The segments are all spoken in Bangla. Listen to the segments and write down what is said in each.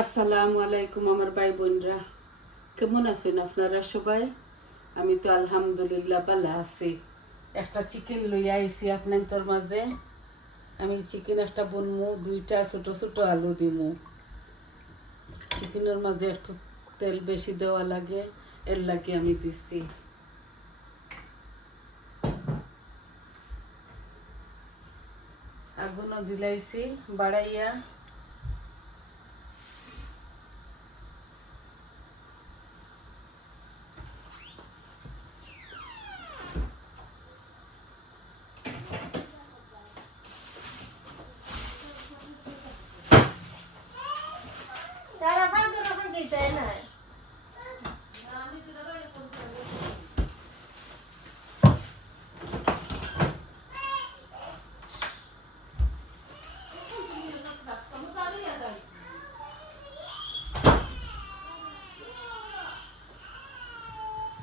আসসালামু আলাইকুম আমার ভাই বোনরা, কেমন আছেন আপনারা সবাই? আমি তো আলহামদুলিল্লাহ ভালো আছি। একটা চিকেন লইয়া আইছি আপনার মাঝে। আমি চিকেন একটা বনমু, দুইটা ছোট ছোট আলু দিমু। চিকেনের মাঝে একটু তেল বেশি দেওয়া লাগে, এর লাগে আমি দিছি। আগুনও দিলাইছি বাড়াইয়া।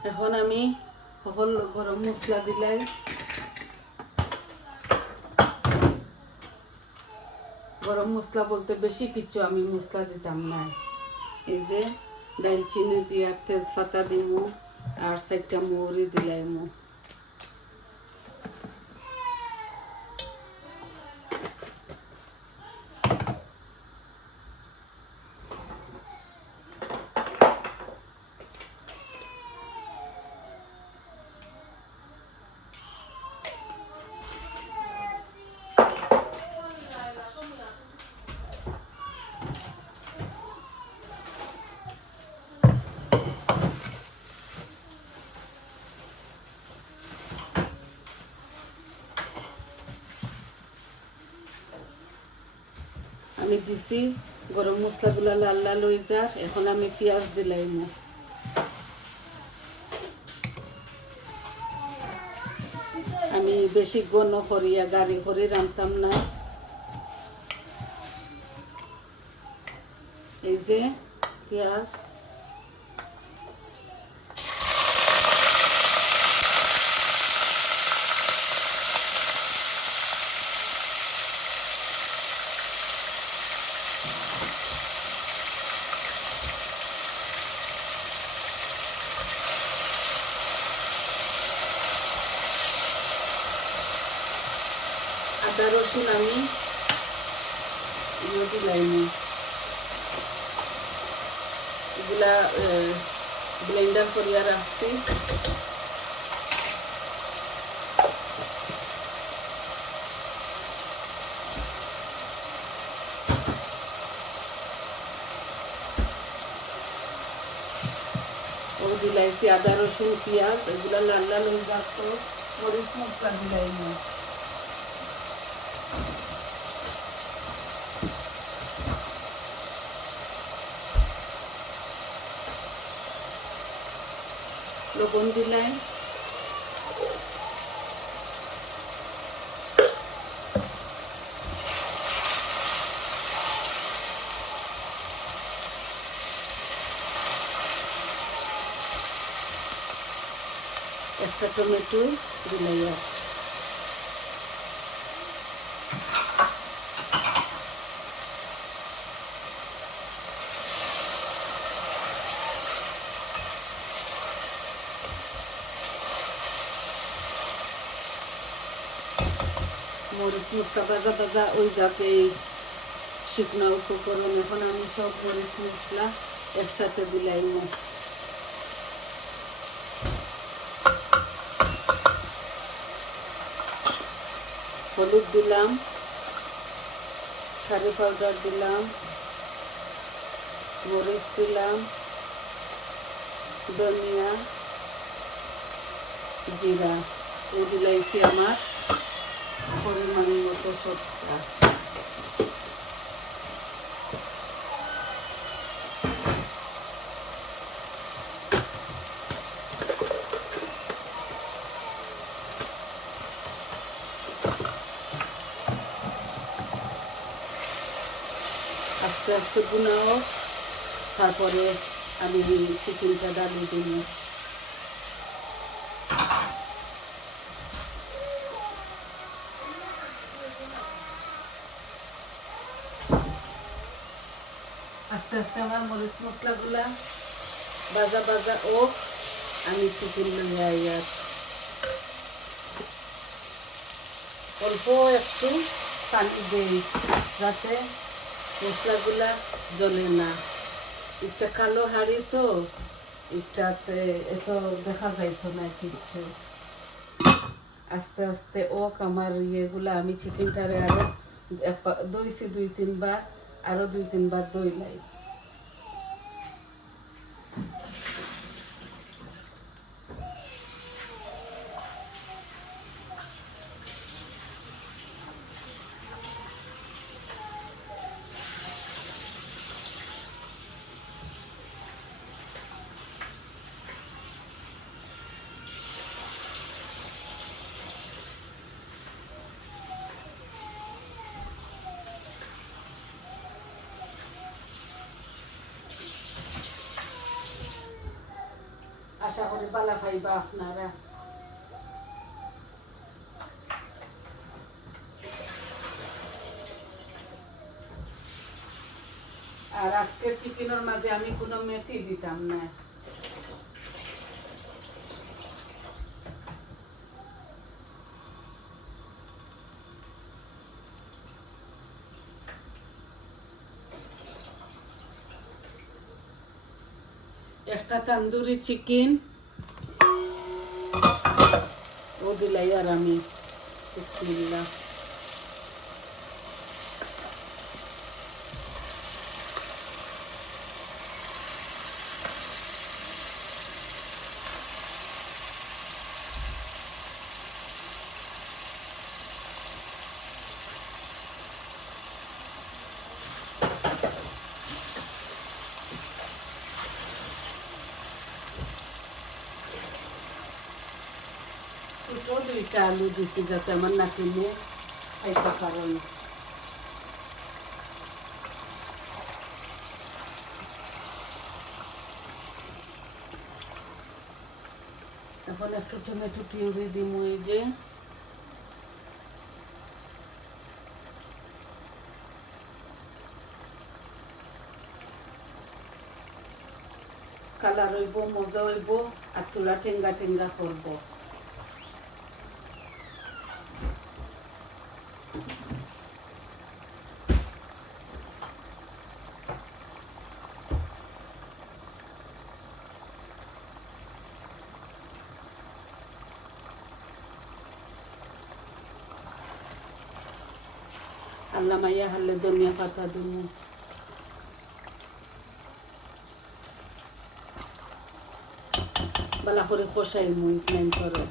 এখন আমি সকল গরম মশলা দিলাই। গরম মশলা বলতে বেশি কিছু আমি মশলা দিতাম না। এই যে দালচিনি দিয়া তেজপাতা দিমু, আর 4টা মৌরি দিলাইমু। আমি দিছি গরম মশলাগুলো লাল লাল হয়ে যাক। এখন আমি পেঁয়াজ দিলাইমু। আমি বেশি ঘন করিয়া গাড়ি করে রান্তাম না। এই যে পেঁয়াজ, আদা রসুন আমি দিলাইমু। এগুলা ব্লেন্ডার করিয়া রাখছি। ও দিলাইছি আদা রসুন পেঁয়াজ, এগুলা লাল লাল হয়ে যাক। তো মরিচ মশলা দিলাইমু। লবণ দিলাই। একটা টমেটো দিলাই। মরিচ মশলা ভাজা ভাজা ওই যাতে এই শুকনো উপকরণ। এখন আমি সব মরিচ মশলা একসাথে দিলাইমু। হলুদ দিলাম, কারি পাউডার দিলাম, মরিচ দিলাম, ধনিয়া, জিরা ও দিলাইছি আমার পরিমাণ মতো সবটা। আস্তে আস্তে গুনাও, তারপরে আমি চিকেনটা ডালি দিব। আস্তে আস্তে আমার মরিচ মশলাগুলা ভাজা ভাজা হোক, আমি চিকেন লইয়া আইয়ার অল্প একটু পানি দেই যাতে মশলাগুলা জ্বলে না। এটা কালো হাঁড়ি তো, এটাতে এত দেখা যাইতো না কিচ্ছু। আস্তে আস্তে ওক আমার ইয়েগুলা, আমি চিকেনটারে আরো দইছি 2-3 বার, আরো 2-3 বার দইলাই। আশা করি পালা পাইবা আপনারা। আর আজকের চিকেনের মাঝে আমি কোনো মেথি দিতাম না। একটা তন্দুরি চিকেন ও দিলাই আর আমি বিসমিল্লাহ। ছোটো 2টা আলু দিছি যাতে আমার নাতিনে খাইতে পারেন। এখন একটু টমেটো পিউরি দিব, এই যে কালার হইব, মজা হইব, আর তোরা টেঙ্গা টেঙ্গা করবো। আল্লাহ মাইয়া হারলে ধনিয়া পাতা দিব। বালা করে খসাই মুই নাইন করে।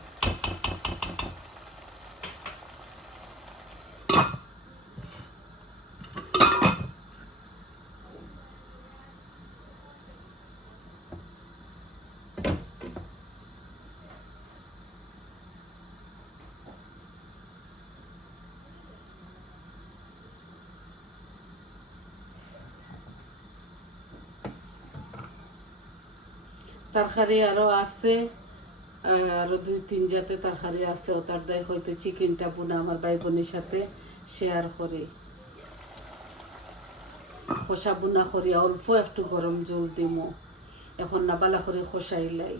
তরকারি আরো আছে, আরো 2-3 জাতে তরকারি আছে। ও তার দায় হয়তো চিকেনটা বোনা আমার ভাই বোনের সাথে শেয়ার করি। খোসা বুনা করি, অল্প একটু গরম জল দিমো। এখন না বালা করে খসাইলাই।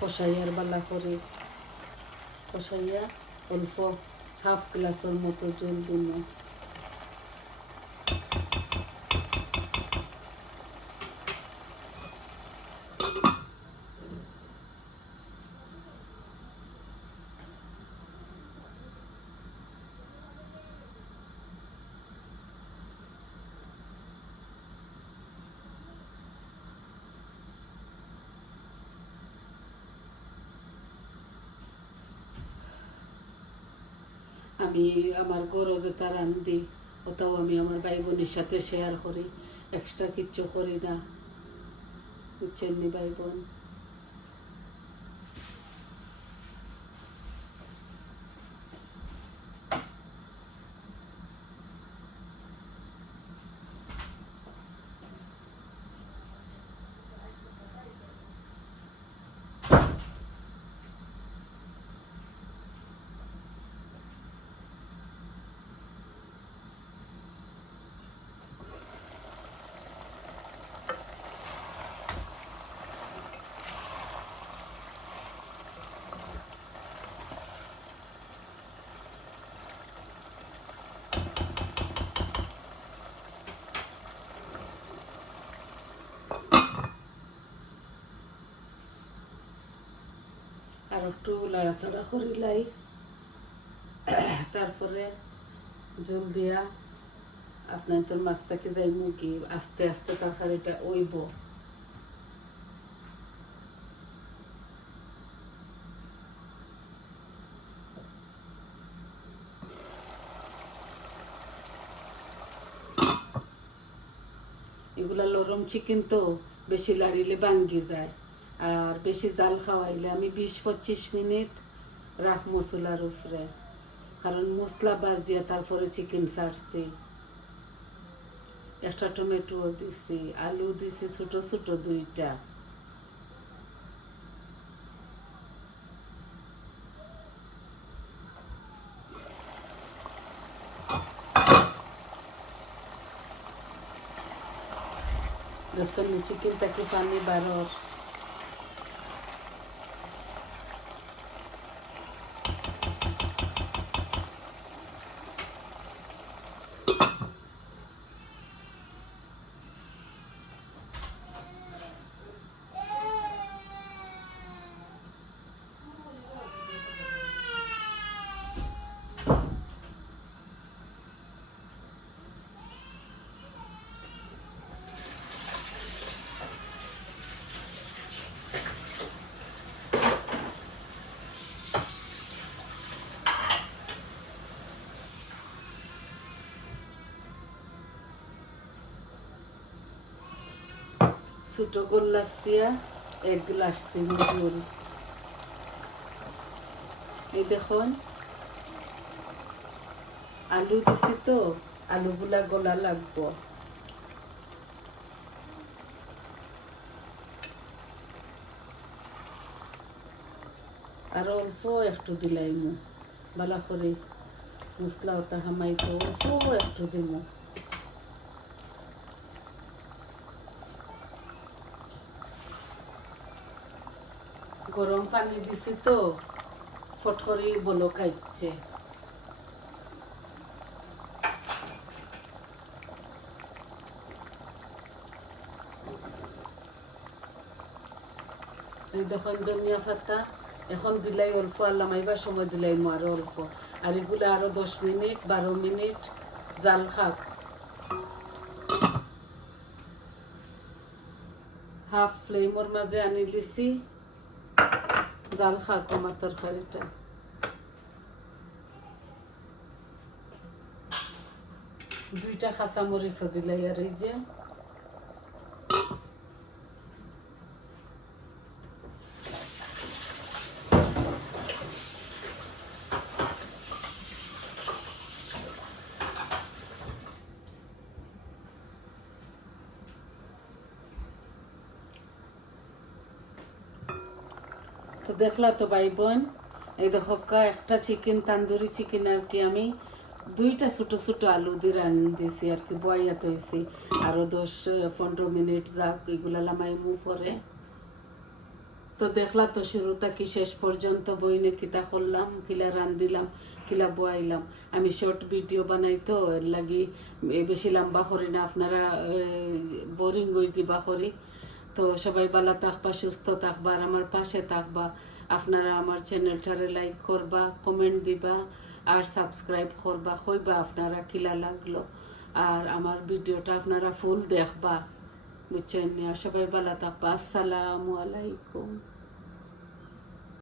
কষাইয়ার বালা করে কষাইয়া অল্প হাফ গ্লাসের মতো জল দিব। আমি আমার গরো যেটা রান্ধি ওটাও আমি আমার ভাই বোনের সাথে শেয়ার করি, এক্সট্রা কিচ্ছু করি না, বুঝছেন নি ভাই বোন। আর একটু লাড়াচাড়া করিলাই, তারপরে জল দিয়া আপনার তোর মাছটাকে যাই মুখি আস্তে আস্তে তরকারিটা ওইব। এগুলা নরম চিকেন তো বেশি লাড়িলে ভাঙ্গি যায়, আর বেশি জাল খাওয়াইলে আমি 20-25 মিনিট রাখবো চুলার উপরে, কারণ মশলা বাজিয়া তারপরে চিকেন ছাড়ছি। একটা টমেটো দিছি, আলু দিছি ছোট ছোট 2টা। রসুন চিকেনটাকে পানি বারর ছোট গোল্লাস দিয়া 1 গ্লাস দিব জল। এই দেখুন আলু দিছি তো আলুগুলা গলা লাগবো। আর অল্প একটু দিলাইমু ভালো করে মশলা ওটা হামাইতো, অল্প একটু দিমু। গরম পানি দিছি তো ফটকরি বলক আইছে। এই দেখুন ধনিয়া পাতা এখন দিলাই অল্প, আল্লাহ মাইবার সময় দিলাই আরো অল্প, আর এগুলো আরো 10 মিনিট 12 মিনিট জাল খাক। হাফ ফ্লেমর মাঝে আনি দিছি, জাল খাক আমার তরকারিটা। দুইটা কাঁচা মরিচও দিলাই, আর এই যে তো দেখলা তো ভাই বোন, এই দেখো একটা চিকেন তান্দুরি চিকেন আর কি আমি 2টা ছোট ছোট আলু দিয়ে রান্না দিয়েছি আর কি, বয়াত হয়েছি। আরো 10-15 মিনিট যাক এগুলা লামাই মু পরে তো দেখলা তো শুরু থাকি শেষ পর্যন্ত বইনে কিতা করলাম, কিলা রান্দিলাম, কিলা বয়াইলাম। আমি শর্ট ভিডিও বানাই তো এর লাগি বেশি লম্বা করি না, আপনারা বোরিং হয়ে যাবা করি। তো সবাই ভালো থাকবা, সুস্থ থাকবা, আর আমার পাশে থাকবা। আপনারা আমার চ্যানেলটারে লাইক করবা, কমেন্ট দিবা আর সাবস্ক্রাইব করবা, কইবা আপনারা কিলা লাগলো। আর আমার ভিডিওটা আপনারা ফুল দেখবা, বুঝছেন? সবাই ভালো থাকবা। আসসালামু আলাইকুম।